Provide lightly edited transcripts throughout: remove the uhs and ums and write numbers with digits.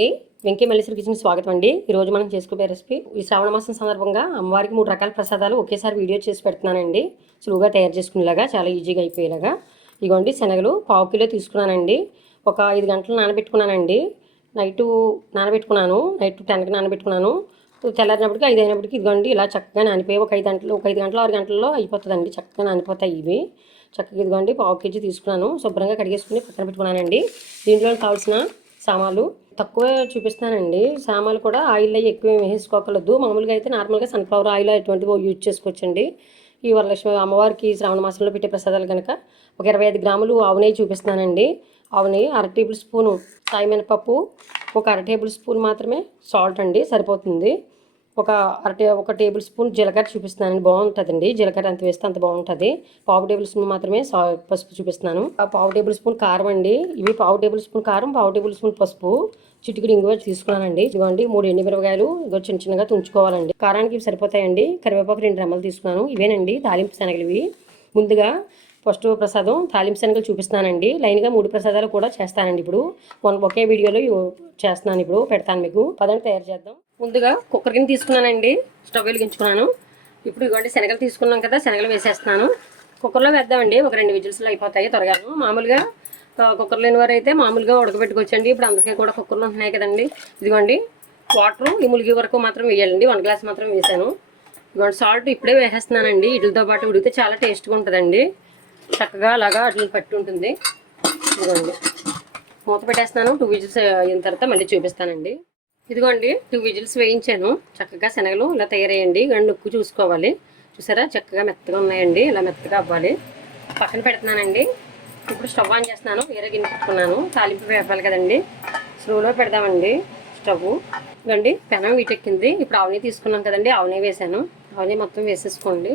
అండి. వెంకీ మల్లేశ్వరి కిచెన్ స్వాగతం అండి. ఈరోజు మనం చేసుకునే రెసిపీ ఈ శ్రావణ మాసం సందర్భంగా అమ్మవారికి 3 రకాల ప్రసాదాలు ఒకేసారి వీడియో చేసి పెడుతున్నానండి. సులువుగా తయారు చేసుకునేలాగా, చాలా ఈజీగా అయిపోయేలాగా. ఇగోండి శనగలు 1/2 కిలో తీసుకున్నానండి. ఒక 5 గంటలు నానబెట్టుకున్నానండి. నైట్ నానబెట్టుకున్నాను. నైట్ 10కి నానబెట్టుకున్నాను. తెల్లారినప్పటికి 5 అయినప్పటికి ఇదిగోండి ఇలా చక్కగా నానిపోయి ఒక 5 గంటలు 6 గంటల్లో అయిపోతుందండి. చక్కగా నానిపోతాయి ఇవి. చక్కగా ఇదిగోండి 1/2 కేజీ తీసుకున్నాను. శుభ్రంగా కడిగేసుకుని పక్కన పెట్టుకున్నానండి. దీంట్లో కావాల్సిన సామాన్లు తక్కువ చూపిస్తానండి. సామాన్లు కూడా ఆయిల్ అయ్యి ఎక్కువ వేసుకోకలేదు. మామూలుగా అయితే నార్మల్గా సన్ఫ్లవర్ ఆయిల్ అటువంటివి యూజ్ చేసుకోవచ్చండి. ఈ వరలక్ష్మి అమ్మవారికి శ్రావణ మాసంలో పెట్టే ప్రసాదాలు కనుక ఒక 25 గ్రాములు ఆవు నెయ్యి చూపిస్తున్నానండి. ఆవు నెయ్యి 1/2 టేబుల్ స్పూను సాయి మినపప్పు, ఒక 1/2 టేబుల్ స్పూన్ మాత్రమే సాల్ట్ అండి సరిపోతుంది. ఒక టేబుల్ స్పూన్ జీలకర్ర చూపిస్తున్నానండి. బాగుంటుందండి. జీలకర్ర ఎంత వేస్తే అంత బాగుంటుంది. 1/2 టేబుల్ స్పూన్ మాత్రమే పసుపు చూపిస్తున్నాను. 1/2 టేబుల్ స్పూన్ కారం అండి. ఇవి 1/2 టేబుల్ స్పూన్ కారం, 1/2 టేబుల్ స్పూన్ పసుపు, చిటికెడు ఇంగువ తీసుకున్నానండి. ఇదిగోండి 3 ఎండుమిరపకాయలు ఇదిగో చిన్న చిన్నగా తుంచుకోవాలండి. కారానికి ఇవి సరిపోతాయండి. కరివేపాకు 2 రెమ్మలు తీసుకున్నాను. ఇవేనండి తాలింపు శనగలు ఇవి. ముందుగా ఫస్ట్ ప్రసాదం తాలింపు శనగలు చూపిస్తున్నానండి. లైన్గా 3 ప్రసాదాలు కూడా చేస్తానండి. ఇప్పుడు ఒకే వీడియోలో చేస్తున్నాను. ఇప్పుడు పెడతాను మీకు. పదండి తయారు చేద్దాం. ముందుగా కుక్కర్ గిన్నె తీసుకున్నానండి. స్టవ్ వెలిగించుకున్నాను. ఇప్పుడు ఇవ్వండి శనగలు తీసుకున్నాం కదా, శనగలు వేసేస్తున్నాను. కుక్కర్లో వేద్దామండి. ఒక 2 విజిల్స్లో అయిపోతాయి త్వరగాను. మామూలుగా కుక్కర్ లేని వారు అయితే మామూలుగా ఉడకబెట్టుకోవచ్చండి. ఇప్పుడు అందరికీ కూడా కుక్కర్లు ఉంటున్నాయి కదండి. ఇదిగోండి వాటర్ ఈ ములిగి వరకు మాత్రం వేయాలండి. 1 గ్లాస్ మాత్రం వేసాను. ఇదిగోండి సాల్ట్ ఇప్పుడే వేసేస్తున్నానండి. వీటితో పాటు ఉడికితే చాలా టేస్ట్గా ఉంటుందండి. చక్కగా అలాగా అట్లా పట్టి ఉంటుంది. ఇదిగోండి మూత పెట్టేస్తున్నాను. 2 విజిల్స్ అయిన తర్వాత మళ్ళీ చూపిస్తానండి. ఇదిగోండి 2 విజిల్స్ వేయించాను. చక్కగా శనగలు ఇలా తయారయ్యండి. నొక్కు చూసుకోవాలి. చూసారా చక్కగా మెత్తగా ఉన్నాయండి. ఇలా మెత్తగా అవ్వాలి. పక్కన పెడుతున్నానండి. ఇప్పుడు స్టవ్ ఆన్ చేస్తున్నాను. వేరే గిన్నె పెట్టుకున్నాను. తాలింపు వేపాలి కదండి. స్లోలో పెడదామండి స్టవ్. ఇదిగోండి పెనం వీటెక్కింది. ఇప్పుడు ఆవుని తీసుకున్నాం కదండి. ఆవుని వేసాను. ఆవుని మొత్తం వేసేసుకోండి.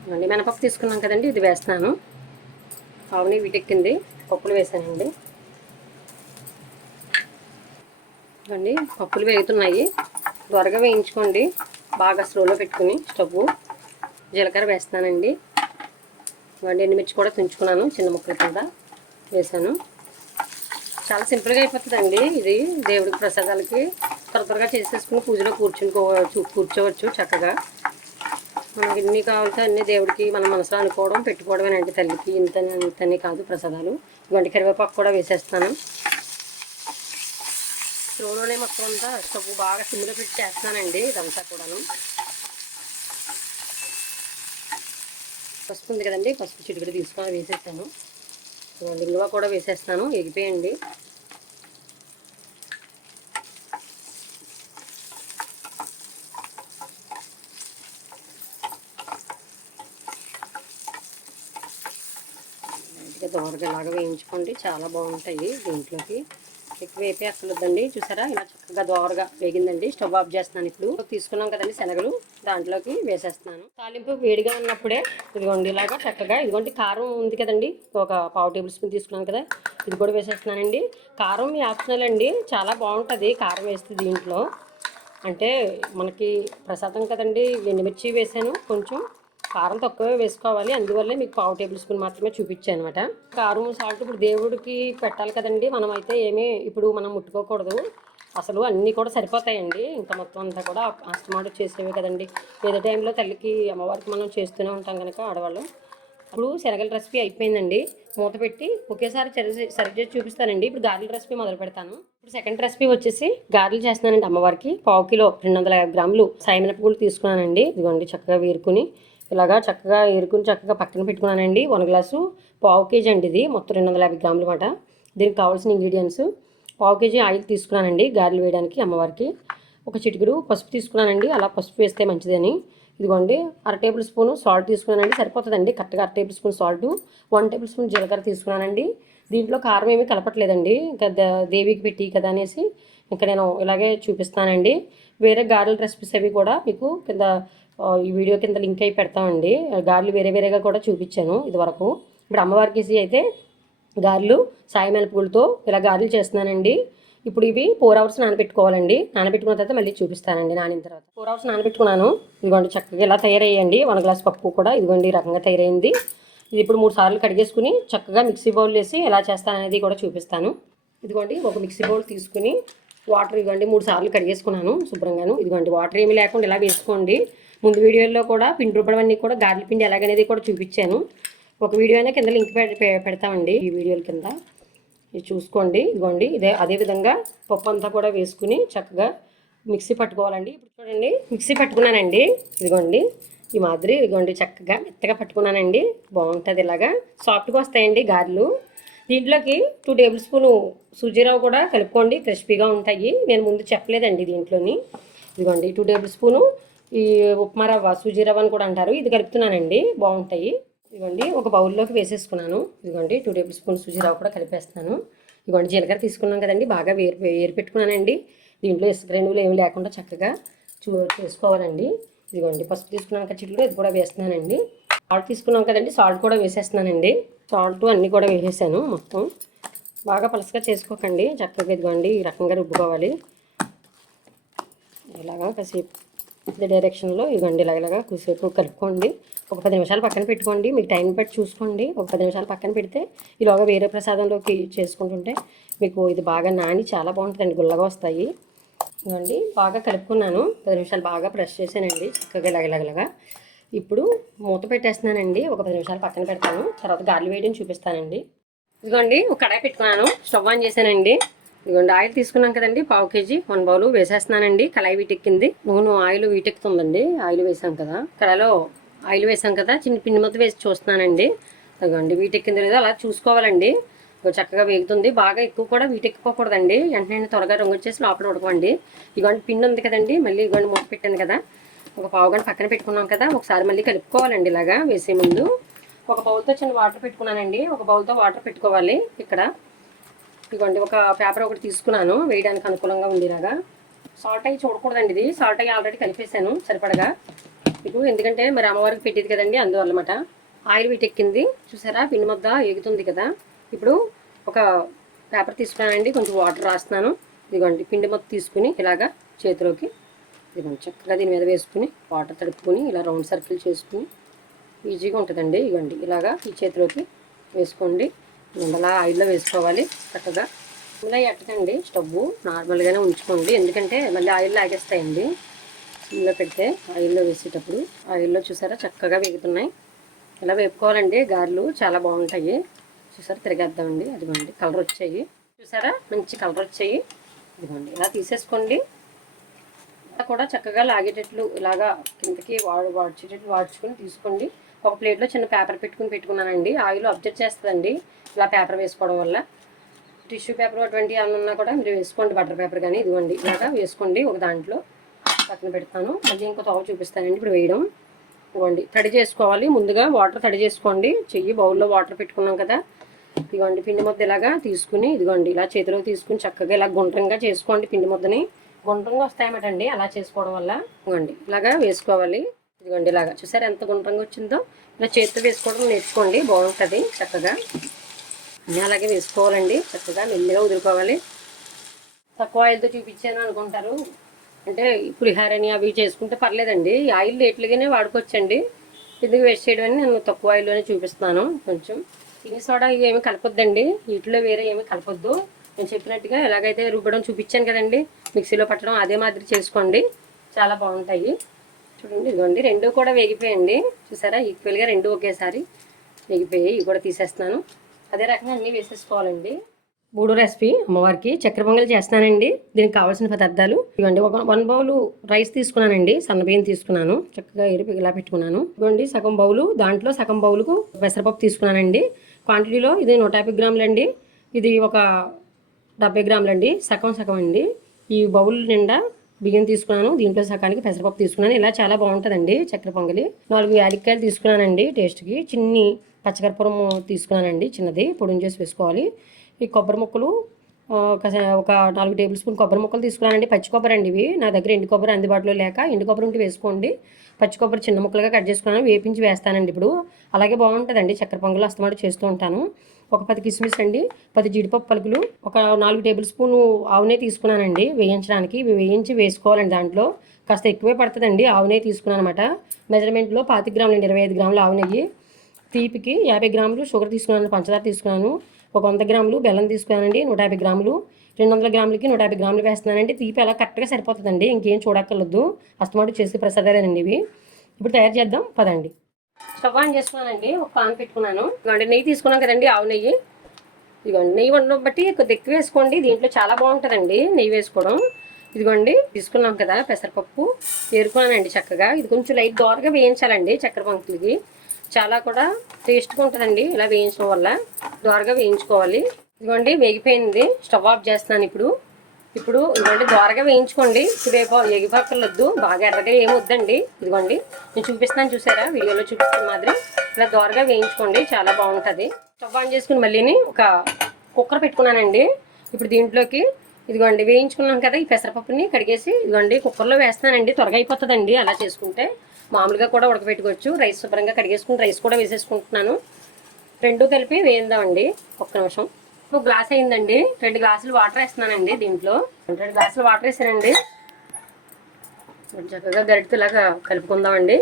ఇదిగోండి మినపప్పు తీసుకున్నాం కదండి. ఇది వేస్తున్నాను. ఆవుని వీటెక్కింది. పప్పులు వేసానండి. అండి పప్పులు వేగుతున్నాయి. త్వరగా వేయించుకోండి. బాగా స్లోలో పెట్టుకుని స్టవ్. జీలకర్ర వేస్తానండి. ఎండుమిర్చి కూడా తుంచుకున్నాను. చిన్న ముక్కల కింద వేసాను. చాలా సింపుల్గా అయిపోతుందండి. ఇది దేవుడికి ప్రసాదాలకి త్వరగా చేసేసుకుని పూజలో కూర్చోవచ్చు చక్కగా. మనకి ఎన్ని కావాలితే అన్ని దేవుడికి మనం మనసులో అనుకోవడం పెట్టుకోవడమేనండి. తల్లికి ఇంతని కాదు ప్రసాదాలు. ఇటువంటి కరివేపాకు కూడా వేసేస్తాను. స్లోలోనే మొత్తం అంతా స్టవ్ బాగా సిమ్లో పెట్టి చేస్తానండి. ఇదంతా కూడాను. పసుపు ఉంది కదండి. పసుపు చిటికెడు తీసుకొని వేసేస్తాను. ఇంగువ కూడా వేసేస్తాను. ఎగిపోయండి. దోరగా ఇలాగా వేయించుకోండి. చాలా బాగుంటాయి. దీంట్లోకి ఎక్కువ వేపే అక్కర్లేదండి. చూసారా ఇలా చక్కగా దోరగా వేగిందండి. స్టవ్ ఆఫ్ చేస్తున్నాను. ఇప్పుడు తీసుకున్నాం కదండి శనగలు, దాంట్లోకి వేసేస్తున్నాను. తాలింపు వేడిగా ఉన్నప్పుడే ఇదిగోండి ఇలాగా చక్కగా ఇదిగోండి కారం ఉంది కదండి. ఒక 1/2 టేబుల్ స్పూన్ తీసుకున్నాను కదా, ఇది కూడా వేసేస్తున్నానండి. కారం మీ ఆప్షనల్ అండి. చాలా బాగుంటుంది కారం వేస్తే దీంట్లో. అంటే మనకి ప్రసాదం కదండి. ఎండుమిర్చి వేసాను. కొంచెం కారం తక్కువే వేసుకోవాలి. అందువల్లే మీకు 1/2 టేబుల్ స్పూన్ మాత్రమే చూపించాను అనమాట. కారం సాల్ట్ ఇప్పుడు దేవుడికి పెట్టాలి కదండి. మనం అయితే ఇప్పుడు మనం ముట్టుకోకూడదు. అసలు అన్నీ కూడా సరిపోతాయండి. ఇంకా మొత్తం అంతా కూడా అస్తమాటు చేసేవే కదండి. ఏదో టైంలో తల్లికి అమ్మవారికి మనం చేస్తూనే ఉంటాం కనుక ఆడవాళ్ళు. ఇప్పుడు శనగల రెసిపీ అయిపోయిందండి. మూత పెట్టి ఒకేసారి సర్వ్ చేసి చూపిస్తానండి. ఇప్పుడు గారెల రెసిపీ మొదలు పెడతాను. ఇప్పుడు సెకండ్ రెసిపీ వచ్చేసి గారెలు చేస్తున్నానండి అమ్మవారికి. 1/2 కిలో 250 గ్రాములు సాయి మినపగుళ్ళు తీసుకున్నానండి. ఇదిగోండి చక్కగా వేరుకుని ఇలాగా చక్కగా ఏరుకుని చక్కగా పక్కన పెట్టుకున్నానండి. 1 గ్లాసు 1/2 కేజీ అండి. ఇది మొత్తం 250 గ్రాములు అన్నమాట. దీనికి కావాల్సిన ఇంగ్రీడియంట్స్ 1/2 కేజీ ఆయిల్ తీసుకున్నానండి గారెలు వేయడానికి అమ్మవారికి. ఒక చిటికెడు పసుపు తీసుకున్నానండి. అలా పసుపు వేస్తే మంచిదని. ఇదిగోండి 1/2 టేబుల్ స్పూన్ సాల్ట్ తీసుకున్నానండి. సరిపోతుందండి కరెక్ట్గా 1/2 table spoon salt, 1 table spoon జీలకర్ర తీసుకున్నానండి. దీంట్లో కారం ఏమీ కలపట్లేదండి. ఇంకా దేవికి పెట్టి కదా అనేసి ఇంకా నేను ఇలాగే చూపిస్తానండి. వేరే గారెల రెసిపీస్ అవి కూడా మీకు కింద ఈ వీడియో కింద లింక్ అయి పెడతామండి. గారెలు వేరేగా కూడా చూపించాను ఇదివరకు. ఇప్పుడు అమ్మవారికి అయితే గారెలు సాయి మినపగుళ్ళతో ఇలా గారెలు చేస్తున్నానండి. ఇప్పుడు ఇవి 4 అవర్స్ నానబెట్టుకోవాలండి. నానబెట్టుకున్న తర్వాత మళ్ళీ చూపిస్తానండి. నానిన తర్వాత 4 అవర్స్ నానబెట్టుకున్నాను. ఇదిగోండి చక్కగా ఇలా తయారయ్యండి. 1 గ్లాస్ పప్పు కూడా ఇదిగోండి ఈ రకంగా తయారైంది. ఇది ఇప్పుడు 3 సార్లు కడిగేసుకుని చక్కగా మిక్సీ బౌల్ వేసి ఎలా చేస్తాననేది కూడా చూపిస్తాను. ఇదిగోండి ఒక మిక్సీ బౌల్ తీసుకుని వాటర్ ఇదిగోండి 3 సార్లు కడిగేసుకున్నాను శుభ్రంగాను. ఇదిగోండి వాటర్ ఏమీ లేకుండా ఇలా వేసుకోండి. ముందు వీడియోలో కూడా పిండి రుబ్బడం అన్నీ కూడా గారెల పిండి ఎలాగనేది కూడా చూపించాను. ఒక వీడియో అయినా కింద లింక్ పెడతామండి ఈ వీడియోల కింద. ఇది చూసుకోండి. ఇదిగోండి అదేవిధంగా పప్పు అంతా కూడా వేసుకుని చక్కగా మిక్సీ పట్టుకోవాలండి. ఇప్పుడు చూడండి మిక్సీ పట్టుకున్నానండి. ఇదిగోండి ఈ మాదిరి ఇదిగోండి చక్కగా మెత్తగా పట్టుకున్నానండి. బాగుంటుంది, ఇలాగా సాఫ్ట్గా వస్తాయండి గారెలు. దీంట్లోకి 2 టేబుల్ స్పూను సూజీరావు కూడా కలుపుకోండి, క్రిస్పీగా ఉంటాయి. నేను ముందు చెప్పలేదండి దీంట్లోని. ఇదిగోండి 2 టేబుల్ స్పూను ఈ ఉప్మా రవ్వ సూజీరవ్వ అని కూడా అంటారు, ఇది కలుపుతున్నానండి, బాగుంటాయి. ఇదిగోండి ఒక బౌల్లోకి వేసేసుకున్నాను. ఇదిగోండి 2 టేబుల్ స్పూన్ సూజీరవ్వ కూడా కలిపేస్తాను. ఇదిగోండి జీలకర్ర తీసుకున్నాం కదండి, బాగా వేరు పెట్టుకున్నానండి. దీంట్లో ఇసుక రెండులు ఏమి లేకుండా చక్కగా చేసుకోవాలండి. ఇదిగోండి పసుపు తీసుకున్నాం కదా చిట్లు, ఇది కూడా వేస్తున్నానండి. సాల్ట్ తీసుకున్నాం కదండి, సాల్ట్ కూడా వేసేస్తున్నానండి. సాల్ట్ అన్నీ కూడా వేసేసాను. మొత్తం బాగా పలుసగా చేసుకోకండి, చక్కగా ఇదిగోండి ఈ రకంగా రుబ్బుకోవాలి. ఇలాగా కాసేపు ఇదే డైరెక్షన్లో ఇదిగోండి ఇలాగలాగా కూసేపు కలుపుకోండి. ఒక 10 నిమిషాలు పక్కన పెట్టుకోండి, మీకు టైం బట్టి చూసుకోండి. ఒక 10 నిమిషాలు పక్కన పెడితే ఇలాగా వేరే ప్రసాదంలోకి చేసుకుంటుంటే మీకు ఇది బాగా నాని చాలా బాగుంటుందండి, గుల్లగా వస్తాయి. ఇదిగోండి బాగా కలుపుకున్నాను, 10 నిమిషాలు బాగా ప్రెస్ చేశానండి చక్కగా ఇలాగలాగా. ఇప్పుడు మూత పెట్టేస్తున్నానండి, ఒక 10 నిమిషాలు పక్కన పెడతాను, తర్వాత గార్లు వేయడం చూపిస్తానండి. ఇదిగోండి ఒక కడాయి పెట్టుకున్నాను, స్టవ్ ఆన్ చేశానండి. ఇదిగోండి ఆయిల్ తీసుకున్నాం కదండి, 1/2 కేజీ 1 బౌలు వేసేస్తున్నానండి. కళాయి వీటెక్కింది, నూనె ఆయిల్ వీటెక్కుతుందండి. ఆయిల్ వేసాం కదా, కళాయిలో ఆయిల్ వేసాం కదా, చిన్న పిండి మొత్తం వేసి చూస్తున్నానండి. ఇదిగోండి వీటెక్కింది లేదో అలా చూసుకోవాలండి. చక్కగా వేగుతుంది, బాగా ఎక్కువ కూడా వీటెక్కిపోకూడదండి, వెంటనే త్వరగా రంగు వచ్చేసి లోపల ఉడకండి. ఇదిగోండి పిండి ఉంది కదండి, మళ్ళీ ఇదిగోండి మూత పెట్టాను కదా, ఒక 1/2 గంట పక్కన పెట్టుకున్నాం కదా, ఒకసారి మళ్ళీ కలుపుకోవాలండి. ఇలాగా వేసే ముందు ఒక బౌల్తో చిన్న వాటర్ పెట్టుకున్నానండి, ఒక బౌల్తో వాటర్ పెట్టుకోవాలి. ఇక్కడ ఇదిగోండి ఒక పేపర్ ఒకటి తీసుకున్నాను, వేయడానికి అనుకూలంగా ఉండేలాగా. సాల్ట్ అయ్యి చూడకూడదండి, ఇది సాల్ట్ అయ్యి ఆల్రెడీ కలిపేసాను సరిపడగా మీకు, ఎందుకంటే మరి అమ్మవారికి పెట్టేది కదండి, అందువల్లమాట. ఆయిల్ వీటెక్కింది చూసారా, పిండి ముద్ద ఎగుతుంది కదా. ఇప్పుడు ఒక పేపర్ తీసుకున్నానండి, కొంచెం వాటర్ రాస్తున్నాను. ఇదిగోండి పిండి మొత్తం తీసుకుని ఇలాగా చేతిలోకి ఇదిగోండి చక్కగా దీని మీద వేసుకుని వాటర్ తడుపుకొని ఇలా రౌండ్ సర్కిల్ చేసుకుని ఈజీగా ఉంటుందండి. ఇదిగోండి ఇలాగా ఈ చేతిలోకి వేసుకోండి, అలా ఆయిల్లో వేసుకోవాలి చక్కగా. ఇలా ఎట్టకండి, స్టవ్ నార్మల్గానే ఉంచుకోండి, ఎందుకంటే మళ్ళీ ఆయిల్ లాగేస్తాయండి. ఇందులో పెడితే ఆయిల్లో వేసేటప్పుడు ఆయిల్లో చూసారా చక్కగా వేగుతున్నాయి. ఇలా వేపుకోవాలండి, గారెలు చాలా బాగుంటాయి. చూసారా తిరిగేద్దామండి, అదిగోండి కలర్ వచ్చాయి చూసారా, మంచి కలర్ వచ్చాయి. ఇదిగోండి ఇలా తీసేసుకోండి, ఇలా కూడా చక్కగా లాగేటట్లు ఇలాగా కిందకి వాడ్చేటట్లు వాడ్చుకొని తీసుకోండి. ఒక ప్లేట్లో చిన్న పేపర్ పెట్టుకున్నానండి, ఆయిల్ అబ్జర్వ్ చేస్తుందండి ఇలా పేపర్ వేసుకోవడం వల్ల. టిష్యూ పేపర్ అటువంటి ఏమన్నా కూడా మీరు వేసుకోండి, బటర్ పేపర్ కానీ. ఇదిగోండి ఇలాగా వేసుకోండి, ఒక దాంట్లో పక్కన పెడతాను, మళ్ళీ ఇంకో తవ్వ చూపిస్తానండి. ఇప్పుడు వేయడం ఇదిగోండి తడి చేసుకోవాలి, ముందుగా వాటర్ తడి చేసుకోండి. చెయ్యి బౌల్లో వాటర్ పెట్టుకున్నాం కదా, ఇదిగోండి పిండి ముద్ద ఇలాగా తీసుకుని ఇదిగోండి ఇలా చేతిలో తీసుకుని చక్కగా ఇలా గుండ్రంగా చేసుకోండి. పిండి ముద్దని గుండ్రంగా వస్తాయన్నమాటండి అలా చేసుకోవడం వల్ల. ఇదిగోండి ఇలాగా వేసుకోవాలి. ఇదిగోండి ఇలాగా చూసారు ఎంత గుండ్రంగా వచ్చిందో, ఇలా చేతితో వేసుకోవడం నేర్చుకోండి, బాగుంటుంది చక్కగా. అన్నీ అలాగే వేసుకోవాలండి, చక్కగా మెల్లిగా వదులుకోవాలి. తక్కువ ఆయిల్తో చూపించాను అనుకుంటారు, అంటే పులిహారని అవి చేసుకుంటే పర్లేదండి, ఆయిల్ రేట్లుగానే వాడుకోవచ్చండి. ఎందుకు వేస్ట్ చేయడం అని నేను తక్కువ ఆయిల్లోనే చూపిస్తున్నాను. కొంచెం తిని సోడా ఇవి ఏమి కలపొద్దండి, వీటిలో వేరే ఏమి కలపొద్దు. నేను చెప్పినట్టుగా ఎలాగైతే రుబ్బడం చూపించాను కదండి, మిక్సీలో పట్టడం అదే మాదిరి చేసుకోండి, చాలా బాగుంటాయి. చూడండి ఇదిగోండి రెండు కూడా వేగిపోయండి, చూసారా ఈక్వల్గా రెండు ఒకేసారి వేగిపోయాయి. ఇవి కూడా తీసేస్తున్నాను, అదే రకంగా అన్నీ వేసేసుకోవాలండి. 3వ రెసిపీ అమ్మవారికి చక్కెర పొంగల్ చేస్తున్నానండి. దీనికి కావాల్సిన పదార్థాలు ఇవ్వండి, ఒక 1 బౌలు రైస్ తీసుకున్నానండి, సన్న బియ్యం తీసుకున్నాను, చక్కగా ఇలా పెట్టుకున్నాను. ఇవ్వండి సగం బౌలు, దాంట్లో సగం బౌలుకు పెసరపప్పు తీసుకున్నానండి. క్వాంటిటీలో ఇది 150 గ్రాములు అండి, ఇది ఒక 70 గ్రాములు అండి, సగం అండి. ఈ బౌల్ నిండా బియ్యం తీసుకున్నాను, దీంట్లో సగానికి పెసరపప్పు తీసుకున్నాను. ఇలా చాలా బాగుంటుందండి చక్కెర పొంగలి. 4 యాలక్కాయలు తీసుకున్నానండి టేస్ట్కి, చిన్ని పచ్చకర్పూరం తీసుకున్నానండి, చిన్నది పొడిని చేసి వేసుకోవాలి. ఈ కొబ్బరి ముక్కలు ఒక 4 టేబుల్ స్పూన్ కొబ్బరి ముక్కలు తీసుకున్నానండి, పచ్చి కొబ్బరి అండి ఇవి. నా దగ్గర ఎండు కొబ్బరి అందుబాటులో లేక ఎండు కొబ్బరి ఉంటే వేసుకోండి. పచ్చి కొబ్బరి చిన్న ముక్కలుగా కట్ చేసుకున్నాను, వేపించి వేస్తానండి ఇప్పుడు, అలాగే బాగుంటుందండి చక్కెర పొంగలు. అస్తమాట చేస్తూ ఉంటాను. ఒక 10 కిస్మిస్ అండి, 10 జీడిపప్పు పలుకులు, ఒక 4 టేబుల్ స్పూను ఆవు నెయ్యి తీసుకున్నానండి వేయించడానికి. ఇవి వేయించి వేసుకోవాలండి, దాంట్లో కాస్త ఎక్కువే పడుతుందండి. ఆవు నెయ్యి తీసుకున్నాను అనమాట, మెజర్మెంట్లో 25 గ్రాములు అండి, 25 గ్రాములు ఆవు నెయ్యి. తీపికి 50 గ్రాములు షుగర్ తీసుకున్నాను, పంచదార తీసుకున్నాను. ఒక 100 గ్రాములు బెల్లం తీసుకున్నానండి. 150 గ్రాములు 200 గ్రాములకి 150 గ్రాములు వేస్తున్నానండి. తీపి అలా కరెక్ట్గా సరిపోతుందండి. ఇంకేం చూడక్కర్లేదు. అస్తమాటు చేసే ప్రసాదాలేనండి ఇవి. ఇప్పుడు తయారు చేద్దాం పదండి. స్టవ్ ఆన్ చేసుకున్నానండి. ఒక పాన్ పెట్టుకున్నాను. ఇదిగోండి నెయ్యి తీసుకున్నాం కదండి, ఆవు నెయ్యి. ఇదిగోండి నెయ్యి వండడం బట్టి కొద్దిగా ఎక్కువ వేసుకోండి. దీంట్లో చాలా బాగుంటుందండి నెయ్యి వేసుకోవడం. ఇదిగోండి తీసుకున్నాం కదా పెసరపప్పు ఏరుకున్నానండి చక్కగా. ఇది కొంచెం లైట్ దోరగా వేయించాలండి. చక్కెర పొంగలికి చాలా కూడా టేస్ట్గా ఉంటుందండి ఇలా వేయించడం వల్ల. దోరగా వేయించుకోవాలి. ఇదిగోండి వేగిపోయింది. స్టవ్ ఆఫ్ చేస్తున్నాను ఇప్పుడు. ఇదిగోండి దోరగా వేయించుకోండి. ఎగిపక్కర్లొద్దు, బాగా ఎర్రగా ఏమొద్దండి. ఇదిగోండి నేను చూపిస్తాను, చూసారా వీడియోలో చూపిస్తున్న మాదిరి ఇలా దోరగా వేయించుకోండి, చాలా బాగుంటుంది. స్టవ్ ఆన్ చేసుకుని మళ్ళీని ఒక కుక్కర్ పెట్టుకున్నానండి. ఇప్పుడు దీంట్లోకి ఇదిగోండి వేయించుకున్నాం కదా ఈ పెసరపప్పుని కడిగేసి ఇదిగోండి కుక్కర్లో వేస్తానండి. త్వరగా అయిపోతుందండి అలా చేసుకుంటే. మామూలుగా కూడా ఉడకబెట్టుకోవచ్చు. రైస్ శుభ్రంగా కడిగేసుకుని రైస్ కూడా వేసేసుకుంటున్నాను. రెండు కలిపి వేయిందామండి. ఒక్క నిమిషం. ఒక గ్లాస్ అయిందండి. 2 గ్లాసులు వాటర్ వేస్తున్నానండి దీంట్లో. 2 గ్లాసులు వాటర్ వేసానండి. చక్కగా గరిటెతో ఇలాగా కలుపుకుందామండి.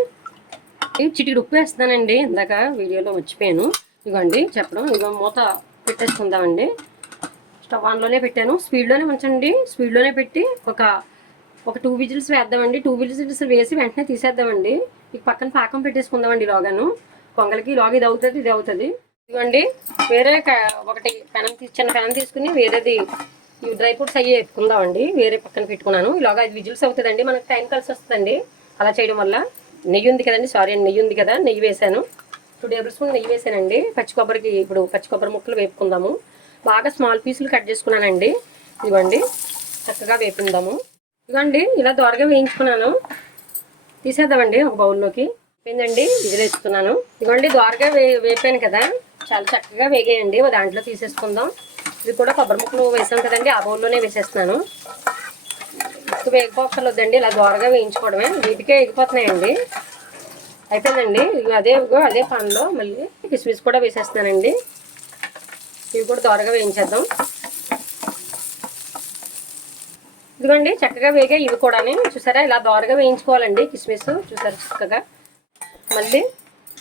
చిటికి ఉప్పు వేస్తున్నానండి. ఇందాక వీడియోలో మర్చిపోయాను. ఇదిగోండి చెప్పడం. ఇదిగో మూత పెట్టేసుకుందామండి. స్టవ్ ఆన్లోనే పెట్టాను. స్పీడ్లోనే ఉంచండి. స్పీడ్లోనే పెట్టి ఒక 2 విజిల్స్ వేద్దామండి. 2 విజిల్స్ వేసి వెంటనే తీసేద్దామండి. ఇక పక్కన పాకం పెట్టేసుకుందామండి. లోగాను పొంగలికి లోగా ఇది అవుతుంది, ఇది అవుతుంది. ఇదిగోండి వేరే ఒకటి చిన్న పెనం తీసుకుని వేరేది ఇవి డ్రై ఫ్రూట్స్ అయ్యి పెట్టుకుందామండి. వేరే పక్కన పెట్టుకున్నాను. ఇలాగా 5 విజిల్స్ అవుతుందండి. మనకు టైం కలిసి వస్తుందండి అలా చేయడం వల్ల. నెయ్యి ఉంది కదండి, నెయ్యి ఉంది కదా, నెయ్యి వేసాను. 2 టేబుల్ స్పూన్ నెయ్యి వేసానండి. పచ్చి కొబ్బరి ముక్కలు వేపుకుందాము. బాగా స్మాల్ పీసులు కట్ చేసుకున్నానండి. ఇదిగోండి చక్కగా వేపుకుందాము. ఇదిగోండి ఇలా దోరగా వేయించుకున్నాను. తీసేద్దామండి ఒక బౌల్లోకి. ఏంటండి విజిల్ వేసుకున్నాను. ఇదిగోండి దోరగా వేపాను కదా, చాలా చక్కగా వేగేయండి. దాంట్లో తీసేసుకుందాం. ఇది కూడా కొబ్బరి ముక్కలు వేసాం కదండి, ఆ బౌల్లోనే వేసేస్తున్నాను. వేగిపోక్కర్లేదండి, ఇలా దోరగా వేయించుకోవడమే. వీటికే ఎగిపోతున్నాయండి. అయిపోయిందండి. అదే పాన్లో మళ్ళీ కిస్మిస్ కూడా వేసేస్తున్నానండి. ఇవి కూడా దోరగా వేయించేద్దాం. ఇదిగోండి చక్కగా వేగే ఇవి కూడా. చూసారా ఇలా దోరగా వేయించుకోవాలండి కిస్మిస్. చూసారా చక్కగా. మళ్ళీ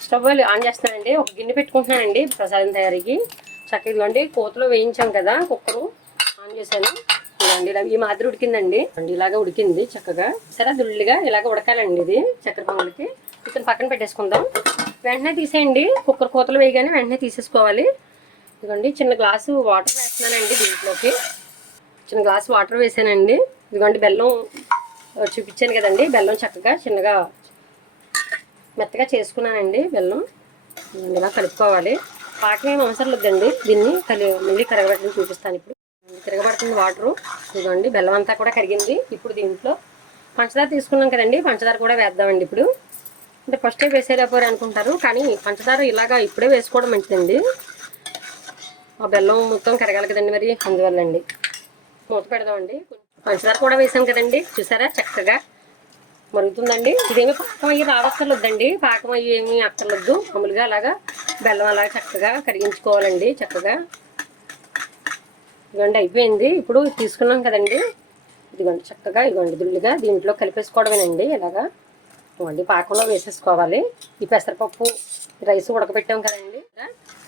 స్టవ్ ఆన్ చేస్తానండి. ఒక గిన్నె పెట్టుకుంటున్నానండి ప్రసాదం తయారీకి. చక్కగా ఇదిగోండి కోతలో వేయించాం కదా, కుక్కరు ఆన్ చేశాను. ఇదిగోండి ఇలా ఈ మాదిరి ఉడికిందండి. ఇలాగా ఉడికింది చక్కగా. సరే దుల్లిగా ఇలాగ ఉడకాలండి ఇది చక్కెర పొంగలికి. ఇక్కడ పక్కన పెట్టేసుకుందాం. వెంటనే తీసేయండి. కుక్కర్ కోతలు వేయగానే వెంటనే తీసేసుకోవాలి. ఇదిగోండి చిన్న గ్లాసు వాటర్ వేస్తున్నానండి దీంట్లోకి. చిన్న గ్లాసు వాటర్ వేసానండి. ఇదిగోండి బెల్లం చూపించాను కదండి, బెల్లం చక్కగా చిన్నగా మెత్తగా చేసుకున్నానండి. బెల్లం ఇలా కలుపుకోవాలి. పాకం ఏమి అవసరం లేదండి. దీన్ని మళ్ళీ కరగబెట్టడం చూపిస్తాను. ఇప్పుడు తిరగబడుతుంది వాటరు. ఇదిగోండి బెల్లం అంతా కూడా కరిగింది. ఇప్పుడు దీంట్లో పంచదార తీసుకున్నాం కదండి, పంచదార కూడా వేద్దామండి. ఇప్పుడు అంటే ఫస్టే వేసేలేకపోయారు అనుకుంటారు, కానీ పంచదార ఇలాగా ఇప్పుడే వేసుకోవడం మంచిదండి. ఆ బెల్లం మొత్తం కరగాలి కదండి, మరి అందువల్ల అండి. మూత పెడదామండి. పంచదార కూడా వేసాం కదండి, చూసారా చక్కగా మరుగుతుందండి. ఇదేమి పాకం అయ్యి రావక్కర్లేదండి. పాకం అయ్యి ఏమీ అక్కర్లేదు. మామూలుగా అలాగా బెల్లం అలాగా చక్కగా కరిగించుకోవాలండి. చక్కగా ఇదిగోండి అయిపోయింది. ఇప్పుడు తీసుకున్నాం కదండి, ఇదిగోండి చక్కగా ఇదిగోండి దుల్లిగా దీంట్లో కలిపేసుకోవడమేనండి. ఇలాగా ఇదిగోండి పాకంలో వేసేసుకోవాలి. ఈ పెసరపప్పు రైస్ ఉడకబెట్టాం కదండి,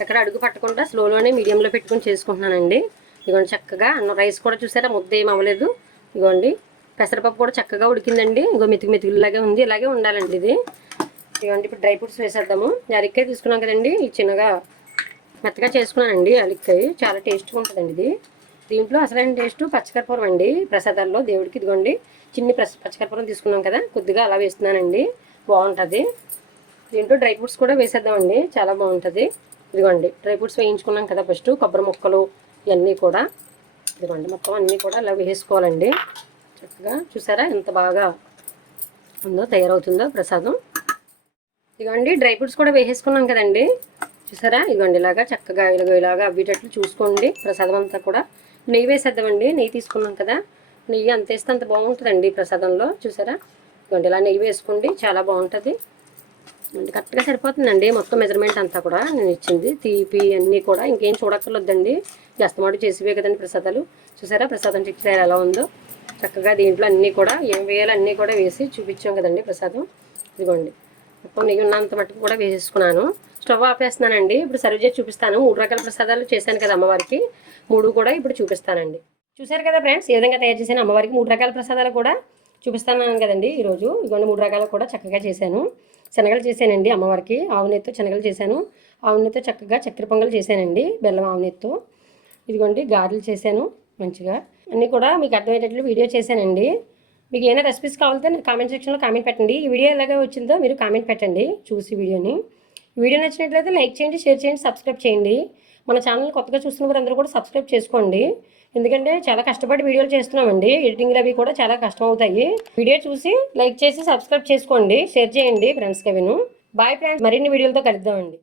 ఎక్కడ అడుగు పట్టకుండా స్లోలోనే మీడియంలో పెట్టుకుని చేసుకుంటున్నానండి. ఇదిగోండి చక్కగా రైస్ కూడా చూసారా ముద్ద ఏం అవ్వలేదు. ఇదిగోండి పెసరపప్పు కూడా చక్కగా ఉడికిందండి. ఇంకో మెతుకులాగే ఉంది. ఇలాగే ఉండాలండి ఇది. ఇదిగోండి ఇప్పుడు డ్రై ఫ్రూట్స్ వేసేద్దాము. అరటికాయ తీసుకున్నాం కదండి, ఈ చిన్నగా మెత్తగా చేసుకున్నానండి. అరటికాయ చాలా టేస్ట్గా ఉంటుందండి ఇది. దీంట్లో అసలైన టేస్ట్ పచ్చకర్పూరం అండి ప్రసాదాల్లో దేవుడికి. ఇదిగోండి చిన్ని పచ్చకర్పూరం తీసుకున్నాం కదా, కొద్దిగా అలా వేస్తున్నానండి, బాగుంటుంది. దీంట్లో డ్రై ఫ్రూట్స్ కూడా వేసేద్దామండి, చాలా బాగుంటుంది. ఇదిగోండి డ్రై ఫ్రూట్స్ వేయించుకున్నాం కదా ఫస్ట్, కొబ్బరి ముక్కలు ఇవన్నీ కూడా ఇదిగోండి మొత్తం అన్నీ కూడా అలా వేసుకోవాలండి. చక్కగా చూసారా ఎంత బాగా ఉందో తయారవుతుందో ప్రసాదం. ఇదిగోండి డ్రై ఫ్రూట్స్ కూడా వేసేసుకున్నాం కదండి, చూసారా ఇదిగోండి ఇలాగా చక్కగా ఇలాగా అవ్వేటట్లు చూసుకోండి. ప్రసాదం అంతా కూడా నెయ్యి వేసేద్దామండి. నెయ్యి తీసుకున్నాం కదా, నెయ్యి అంత వేస్తే అంత బాగుంటుందండి ప్రసాదంలో. చూసారా ఇదిగోండి ఇలా నెయ్యి వేసుకోండి, చాలా బాగుంటుంది. కరెక్ట్గా సరిపోతుందండి మొత్తం మెజర్మెంట్ అంతా కూడా నేను ఇచ్చింది. తీపి అన్నీ కూడా ఇంకేం చూడక్కర్లేదండి, జస్తమాటు చేసివే కదండి ప్రసాదాలు. చూసారా ప్రసాదం చిక్కారు ఎలా ఉందో చక్కగా. దీంట్లో అన్నీ కూడా ఏం వేయాలో అన్నీ కూడా వేసి చూపించాం కదండి ప్రసాదం. ఇదిగోండి మొత్తం నెయ్యి ఉన్నంత మట్టుకు కూడా వేసేసుకున్నాను. స్టవ్ ఆపేస్తున్నానండి. ఇప్పుడు సర్వ్ చేసి చూపిస్తాను. 3 రకాల ప్రసాదాలు చేశాను కదా అమ్మవారికి, 3 కూడా ఇప్పుడు చూపిస్తానండి. చూసారు కదా ఫ్రెండ్స్, ఏ విధంగా తయారు చేశాను అమ్మవారికి 3 రకాల ప్రసాదాలు కూడా చూపిస్తాను కదండి ఈరోజు. ఇదిగోండి 3 రకాలు కూడా చక్కగా చేశాను. శనగలు చేశానండి అమ్మవారికి, ఆవు నెయ్యితో శనగలు చేశాను. ఆవు నెయ్యితో చక్కగా చక్కెర పొంగల్ చేశానండి, బెల్లం ఆవు నెయ్యితో. ఇదిగోండి గారెలు చేశాను మంచిగా. అన్నీ కూడా మీకు అర్థమయ్యేటట్లు వీడియో చేశానండి. మీకు ఏమైనా రెసిపీస్ కావాలంటే నాకు కామెంట్ సెక్షన్లో కామెంట్ పెట్టండి. ఈ వీడియో ఎలాగ వచ్చిందో మీరు కామెంట్ పెట్టండి చూసి వీడియోని. వీడియో నచ్చినట్లయితే లైక్ చేయండి, షేర్ చేయండి, సబ్స్క్రైబ్ చేయండి. మన ఛానల్ కొత్తగా చూస్తున్న వారు అందరూ కూడా సబ్స్క్రైబ్ చేసుకోండి. ఎందుకంటే చాలా కష్టపడి వీడియోలు చేస్తున్నామండి, ఎడిటింగ్ అవి కూడా చాలా కష్టం అవుతాయి. వీడియో చూసి లైక్ చేసి సబ్స్క్రైబ్ చేసుకోండి, షేర్ చేయండి ఫ్రెండ్స్కి అవిను. బాయ్ ఫ్రెండ్స్, మరిన్ని వీడియోలతో కలుద్దామండి.